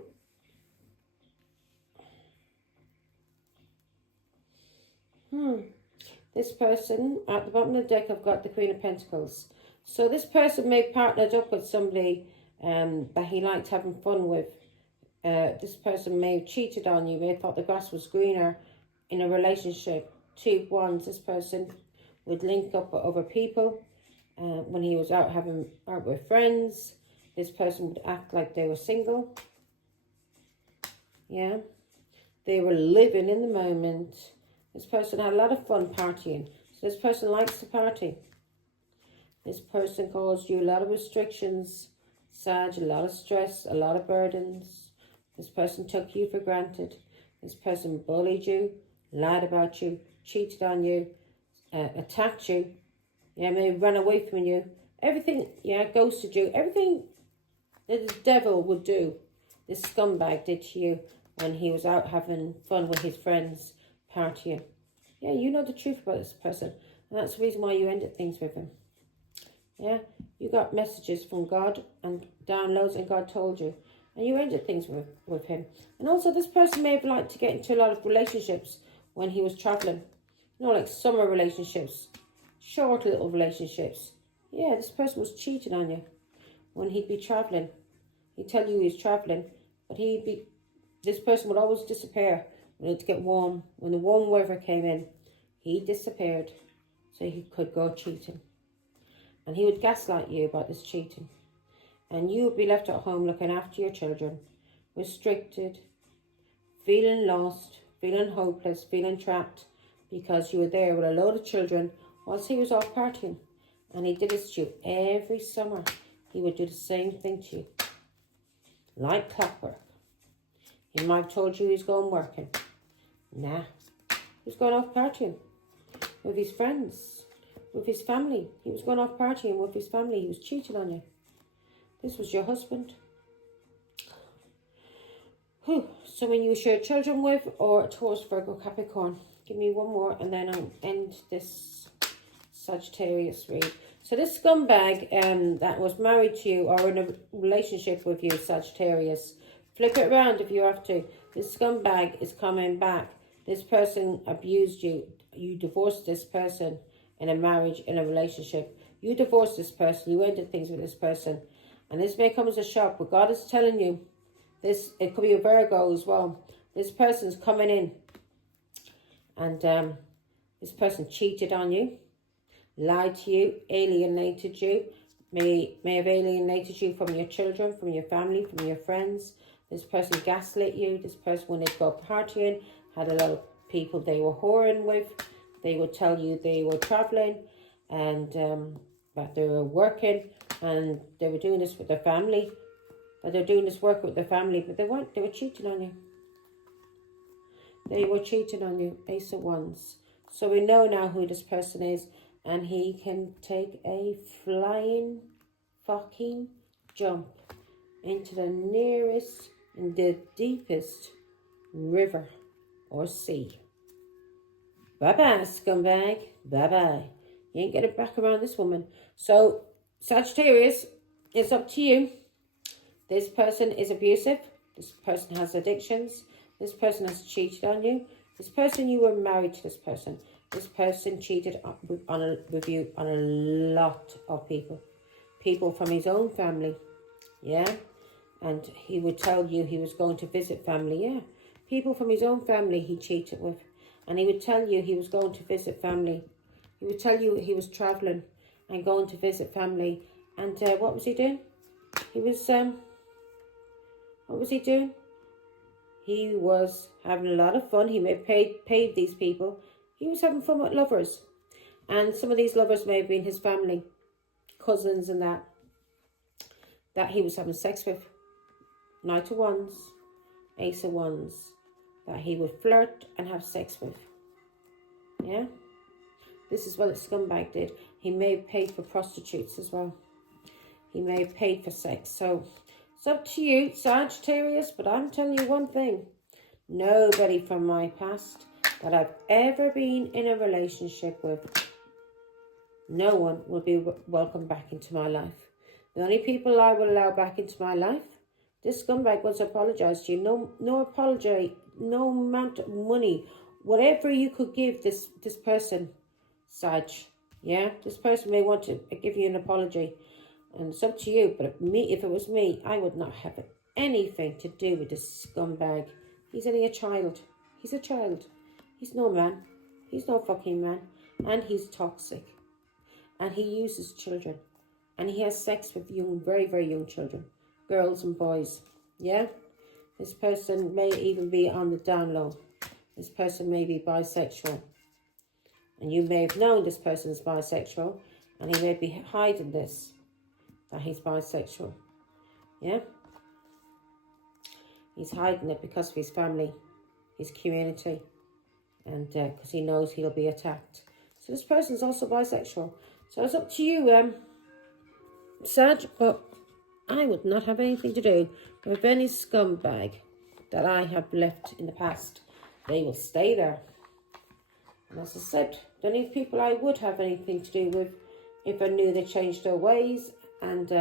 This person, at the bottom of the deck, I've got the Queen of Pentacles. So this person may have partnered up with somebody that he liked having fun with. This person may have cheated on you, may have thought the grass was greener in a relationship. Two of Wands, this person would link up with other people. When he was out with friends, this person would act like they were single. Yeah. They were living in the moment. This person had a lot of fun partying. So this person likes to party. This person caused you a lot of restrictions, Sag, a lot of stress, a lot of burdens. This person took you for granted. This person bullied you, lied about you, cheated on you, attacked you. Yeah, maybe ran away from you. Everything, yeah, ghosted you. Everything that the devil would do, this scumbag did to you when he was out having fun with his friends, partying. Yeah, you know the truth about this person. And that's the reason why you ended things with him. Yeah, you got messages from God and downloads, and God told you. And you ended things with him. And also this person may have liked to get into a lot of relationships when he was traveling. You know, like summer relationships. Short little relationships. Yeah, this person was cheating on you when he'd be traveling. He'd tell you he was traveling, but this person would always disappear when it'd get warm. When the warm weather came in, he disappeared so he could go cheating. And he would gaslight you about this cheating. And you would be left at home looking after your children, restricted, feeling lost, feeling hopeless, feeling trapped, because you were there with a load of children whilst he was off partying. And he did this to you every summer. He would do the same thing to you. Like clockwork. He might have told you he was going working. Nah. He was going off partying with his friends, with his family. He was going off partying with his family. He was cheating on you. This was your husband. Someone you share children with, or a Taurus, Virgo, Capricorn. Give me one more and then I'll end this Sagittarius read. So this scumbag that was married to you or in a relationship with you, Sagittarius, flip it around if you have to. This scumbag is coming back. This person abused you. You divorced this person in a marriage, in a relationship. You divorced this person. You ended things with this person. And this may come as a shock, but God is telling you this. It could be a Virgo as well. This person's coming in. And this person cheated on you, lied to you, alienated you, may have alienated you from your children, from your family, from your friends. This person gaslit you. This person, when they go partying, had a lot of people they were whoring with. They would tell you they were traveling. and that they were working and they were doing this with their family. That they're doing this work with their family, but they weren't. They were cheating on you. They were cheating on you. Ace of Wands. So we know now who this person is, and he can take a flying fucking jump into the nearest and the deepest river or sea. Bye-bye, scumbag. Bye-bye. You ain't getting back around this woman. So, Sagittarius, it's up to you. This person is abusive. This person has addictions. This person has cheated on you. This person, you were married to this person. This person cheated with you on a lot of people. People from his own family. Yeah? And he would tell you he was going to visit family. Yeah. People from his own family he cheated with. And he would tell you he was going to visit family. He would tell you he was travelling and going to visit family. And what was he doing? He was, what was he doing? He was having a lot of fun. He may have paid these people. He was having fun with lovers. And some of these lovers may have been his family, cousins and that he was having sex with. Knight of Wands, Ace of Wands, that he would flirt and have sex with. Yeah? This is what a scumbag did. He may have paid for prostitutes as well. He may have paid for sex. So, it's up to you, Sagittarius, but I'm telling you one thing. Nobody from my past that I've ever been in a relationship with, no one will be welcome back into my life. The only people I will allow back into my life, this scumbag wants to apologise to you. No apology, no amount of money, whatever you could give this person, Sag. Yeah, this person may want to give you an apology. And it's up to you, but if it was me, I would not have anything to do with this scumbag. He's only a child. He's a child. He's no man. He's no fucking man. And he's toxic. And he uses children. And he has sex with young, very, very young children. Girls and boys. Yeah? This person may even be on the down low. This person may be bisexual. And you may have known this person is bisexual. And he may be hiding this. That he's bisexual. Yeah? He's hiding it because of his family, his community, and because he knows he'll be attacked. So this person's also bisexual. So it's up to you, Sag, but I would not have anything to do with any scumbag that I have left in the past. They will stay there. And as I said, the only people I would have anything to do with if I knew they changed their ways. And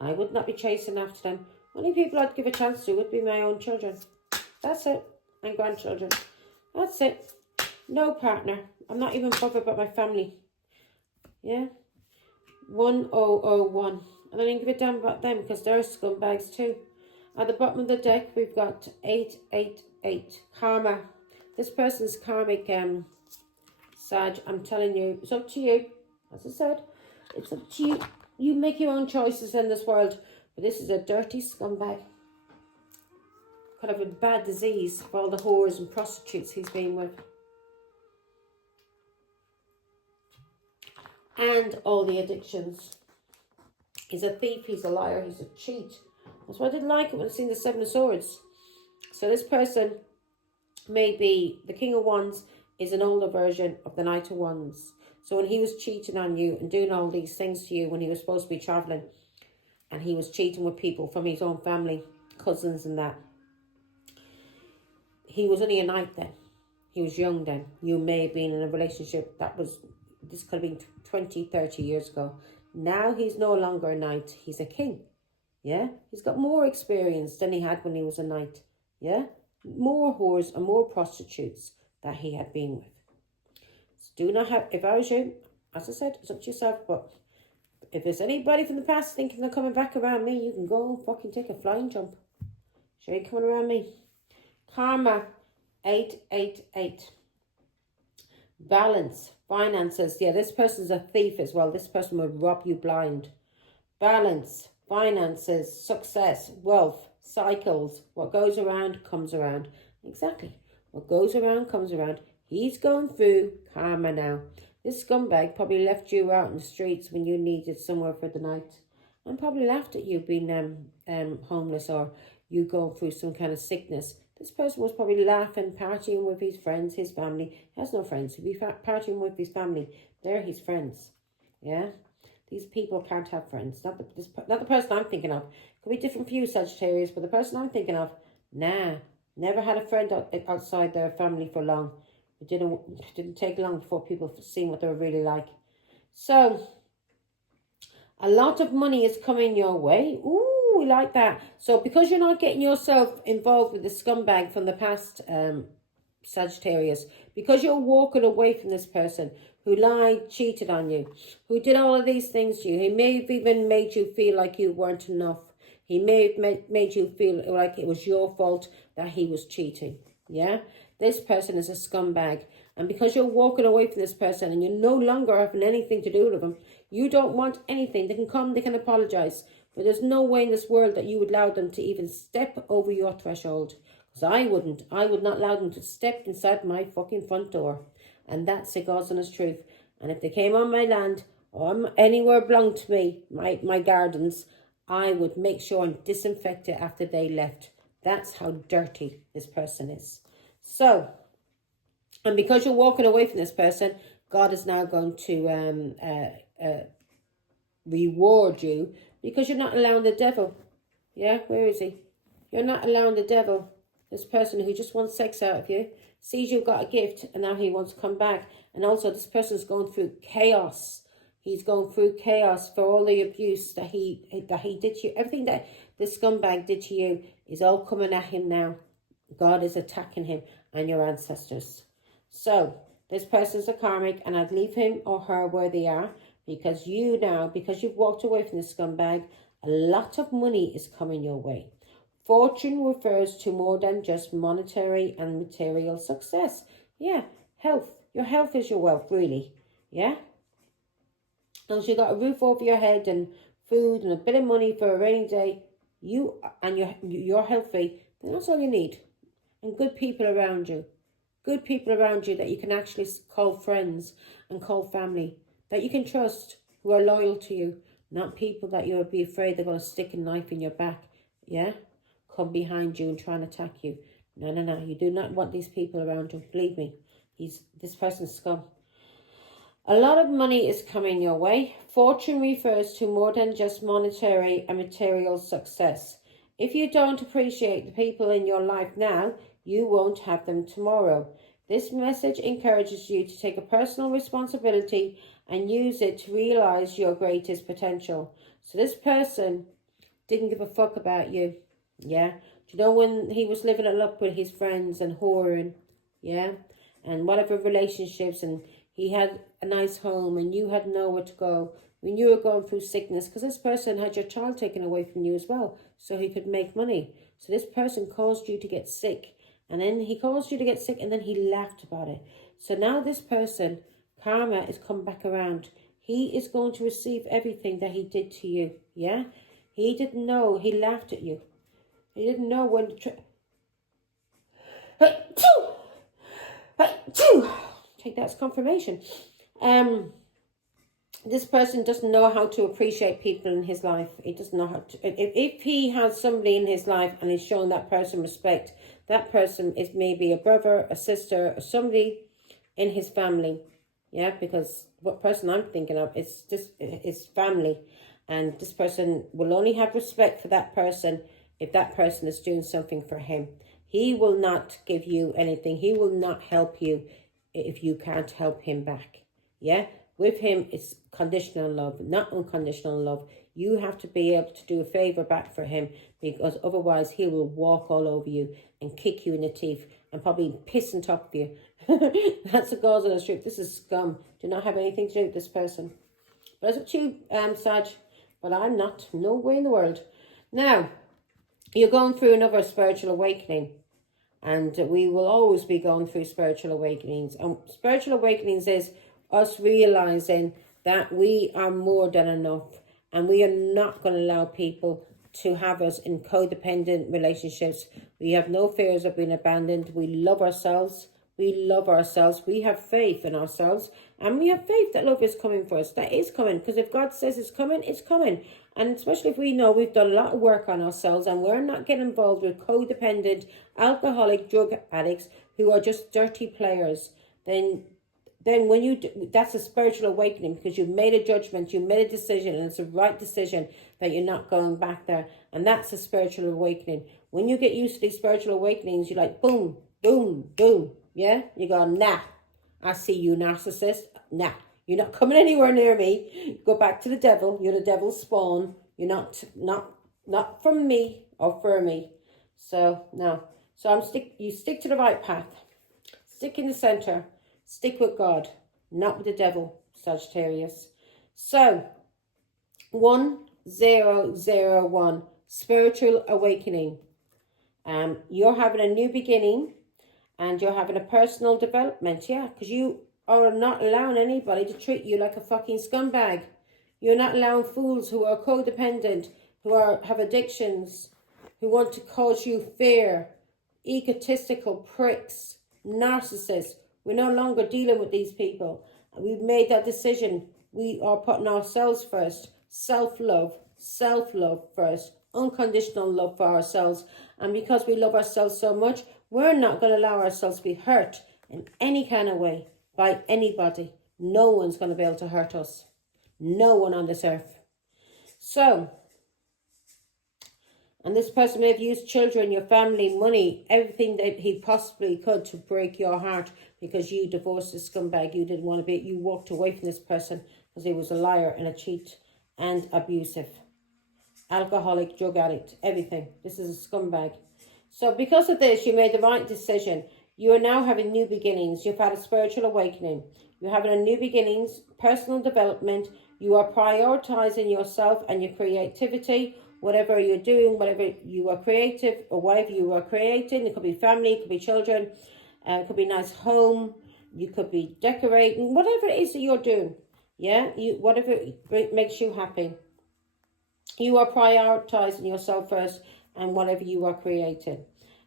I would not be chasing after them. Only people I'd give a chance to would be my own children. That's it. And grandchildren. That's it. No partner. I'm not even bothered about my family. Yeah? 1001. And I didn't give a damn about them because they're scumbags too. At the bottom of the deck, we've got 888. Karma. This person's karmic, Sag. I'm telling you, it's up to you. As I said, it's up to you. You make your own choices in this world. But this is a dirty scumbag. Kind of a bad disease for all the whores and prostitutes he's been with. And all the addictions. He's a thief, he's a liar, he's a cheat. That's why I didn't like it when I seen the Seven of Swords. So this person may be, the King of Wands is an older version of the Knight of Wands. So when he was cheating on you and doing all these things to you when he was supposed to be travelling, and he was cheating with people from his own family, cousins and that, he was only a knight then. He was young then. You may have been in a relationship that was, this could have been 20, 30 years ago. Now he's no longer a knight. He's a king. Yeah? He's got more experience than he had when he was a knight. Yeah? More whores and more prostitutes that he had been with. Do not have, if I was you, as I said, it's up to yourself, but if there's anybody from the past thinking they're coming back around me, you can go and fucking take a flying jump. Sure you coming around me. Karma, 888. Balance, finances. Yeah, this person's a thief as well. This person would rob you blind. Balance, finances, success, wealth, cycles. What goes around comes around. Exactly. What goes around comes around. He's going through karma now. This scumbag probably left you out in the streets when you needed somewhere for the night, and probably laughed at you being homeless, or you going through some kind of sickness. This person was probably laughing, partying with his friends, his family. He has no friends. He'd be partying with his family. They're his friends. Yeah? These people can't have friends. Not the person I'm thinking of. Could be different for you, Sagittarius, but the person I'm thinking of, nah. Never had a friend outside their family for long. It didn't take long before people seen what they were really like. So, a lot of money is coming your way. Ooh, we like that. So, because you're not getting yourself involved with the scumbag from the past, Sagittarius, because you're walking away from this person who lied, cheated on you, who did all of these things to you, he may have even made you feel like you weren't enough. He may have made you feel like it was your fault that he was cheating. Yeah? This person is a scumbag. And because you're walking away from this person and you're no longer having anything to do with them, you don't want anything. They can come, they can apologize. But there's no way in this world that you would allow them to even step over your threshold. Because I wouldn't. I would not allow them to step inside my fucking front door. And that's the God's honest truth. And if they came on my land or anywhere belonged to me, my gardens, I would make sure and disinfect it after they left. That's how dirty this person is. So, and because you're walking away from this person, God is now going to reward you because you're not allowing the devil. Yeah, where is he? You're not allowing the devil, this person who just wants sex out of you, sees you've got a gift and now he wants to come back. And also this person's going through chaos. He's going through chaos for all the abuse that he did to you. Everything that this scumbag did to you is all coming at him now. God is attacking him and your ancestors. So, this person's a karmic, and I'd leave him or her where they are, because because you've walked away from this scumbag, a lot of money is coming your way. Fortune refers to more than just monetary and material success. Yeah, health. Your health is your wealth, really. Yeah? As you got a roof over your head and food and a bit of money for a rainy day, you're healthy, then that's all you need. And good people around you. Good people around you that you can actually call friends and call family. That you can trust, who are loyal to you. Not people that you'll be afraid they're going to stick a knife in your back. Yeah? Come behind you and try and attack you. No. You do not want these people around you. Believe me. This person's scum. A lot of money is coming your way. Fortune refers to more than just monetary and material success. If you don't appreciate the people in your life now, you won't have them tomorrow. This message encourages you to take a personal responsibility and use it to realize your greatest potential. So this person didn't give a fuck about you. Yeah. Do you know when he was living it up with his friends and whoring? Yeah. And whatever relationships, and he had a nice home and you had nowhere to go when you were going through sickness, because this person had your child taken away from you as well so he could make money. So this person caused you to get sick, and then he caused you to get sick and then he laughed about it. So now this person, karma is come back around. He is going to receive everything that he did to you. Yeah. He didn't know. He laughed at you. He didn't know when to take that as confirmation. This person doesn't know how to appreciate people in his life. He doesn't know how to. If he has somebody in his life and he's showing that person respect, that person is maybe a brother, a sister, or somebody in his family. Yeah, because what person I'm thinking of is just his family, and this person will only have respect for that person if that person is doing something for him. He will not give you anything. He will not help you if you can't help him back. Yeah? With him, it's conditional love, not unconditional love. You have to be able to do a favor back for him, because otherwise he will walk all over you and kick you in the teeth and probably piss on top of you. That's the God's honest truth. This is scum. Do not have anything to do with this person. But it's up to you, Sag. But I'm not. No way in the world. Now, you're going through another spiritual awakening. And we will always be going through spiritual awakenings. And spiritual awakenings is us realizing that we are more than enough. And we are not going to allow people to have us in codependent relationships. We have no fears of being abandoned. We love ourselves. We love ourselves. We have faith in ourselves. And we have faith that love is coming for us. That is coming. Because if God says it's coming, it's coming. And especially if we know we've done a lot of work on ourselves and we're not getting involved with codependent, alcoholic, drug addicts who are just dirty players, then when you do, that's a spiritual awakening, because you've made a judgment, you made a decision, and it's a right decision that you're not going back there. And that's a spiritual awakening. When you get used to these spiritual awakenings, you're like, boom, boom, boom. Yeah? You go, nah, I see you, narcissist. Nah, you're not coming anywhere near me. Go back to the devil. You're the devil's spawn. You're not from me or for me. So, no. So you stick to the right path. Stick in the center. Stick with God, not with the devil, Sagittarius. So, 1001, spiritual awakening. You're having a new beginning, and you're having a personal development, yeah, because you are not allowing anybody to treat you like a fucking scumbag. You're not allowing fools who are codependent, who have addictions, who want to cause you fear, egotistical pricks, narcissists. We're no longer dealing with these people. We've made that decision. We are putting ourselves first. Self-love first. Unconditional love for ourselves. And because we love ourselves so much, we're not going to allow ourselves to be hurt in any kind of way by anybody. No one's going to be able to hurt us. No one on this earth. So, and this person may have used children, your family, money, everything that he possibly could to break your heart, because you divorced this scumbag. You didn't want to be, you walked away from this person because he was a liar and a cheat and abusive. Alcoholic, drug addict, everything. This is a scumbag. So because of this, you made the right decision. You are now having new beginnings. You've had a spiritual awakening. You're having a new beginnings, personal development. You are prioritizing yourself and your creativity. Whatever you're doing, whatever you are creative, or whatever you are creating, it could be family, it could be children, it could be a nice home, you could be decorating, whatever it is that you're doing, yeah, whatever makes you happy. You are prioritizing yourself first and whatever you are creating,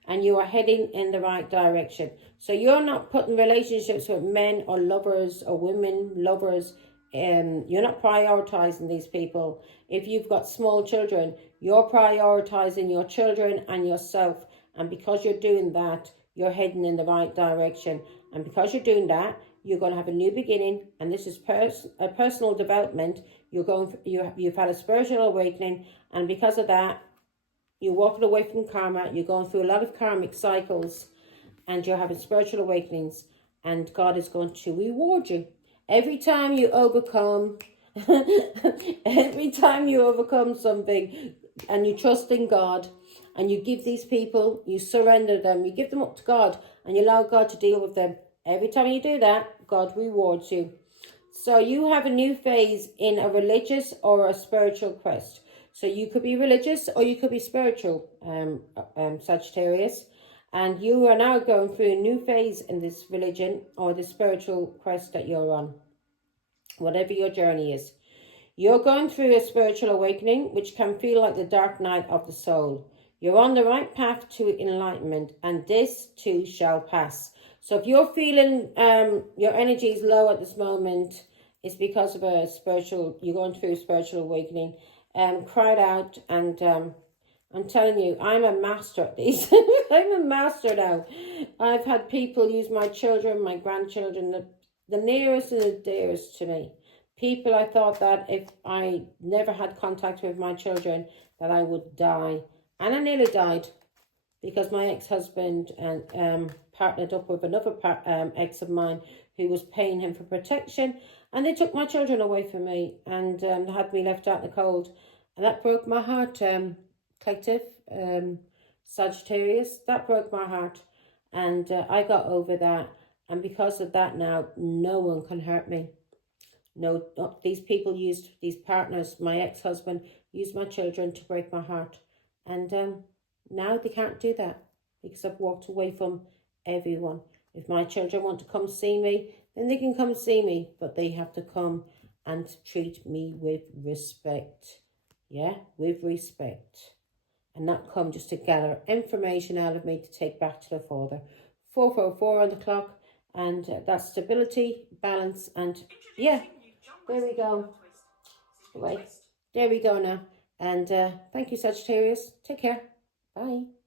and you are heading in the right direction. So you're not putting relationships with men or lovers or women lovers. You're not prioritizing these people. If you've got small children, you're prioritizing your children and yourself. And because you're doing that, you're heading in the right direction. And because you're doing that, you're going to have a new beginning. And this is a personal development. You've had a spiritual awakening. And because of that, you're walking away from karma. You're going through a lot of karmic cycles. And you're having spiritual awakenings. And God is going to reward you. Every time you overcome, something, and you trust in God, and you give these people, you surrender them, you give them up to God, and you allow God to deal with them. Every time you do that, God rewards you. So you have a new phase in a religious or a spiritual quest. So you could be religious or you could be spiritual, Sagittarius. And you are now going through a new phase in this religion or the spiritual quest that you're on. Whatever your journey is. You're going through a spiritual awakening, which can feel like the dark night of the soul. You're on the right path to enlightenment, and this too shall pass. So if you're feeling your energy is low at this moment, it's because of you're going through a spiritual awakening. Cry it out, and I'm telling you, I'm a master at these. I'm a master now. I've had people use my children, my grandchildren, the nearest and the dearest to me. People I thought that if I never had contact with my children, that I would die. And I nearly died because my ex-husband partnered up with another ex of mine who was paying him for protection. And they took my children away from me and had me left out in the cold. And that broke my heart, collective, Sagittarius. That broke my heart. And I got over that. And because of that now, no one can hurt me. No, these people used, these partners, my ex-husband, used my children to break my heart. And now they can't do that because I've walked away from everyone. If my children want to come see me, then they can come see me. But they have to come and treat me with respect. Yeah, with respect. And not come just to gather information out of me to take back to the Father. 444 on the clock. And that's stability, balance, and yeah, there we go. Right, there we go now. And thank you, Sagittarius. Take care. Bye.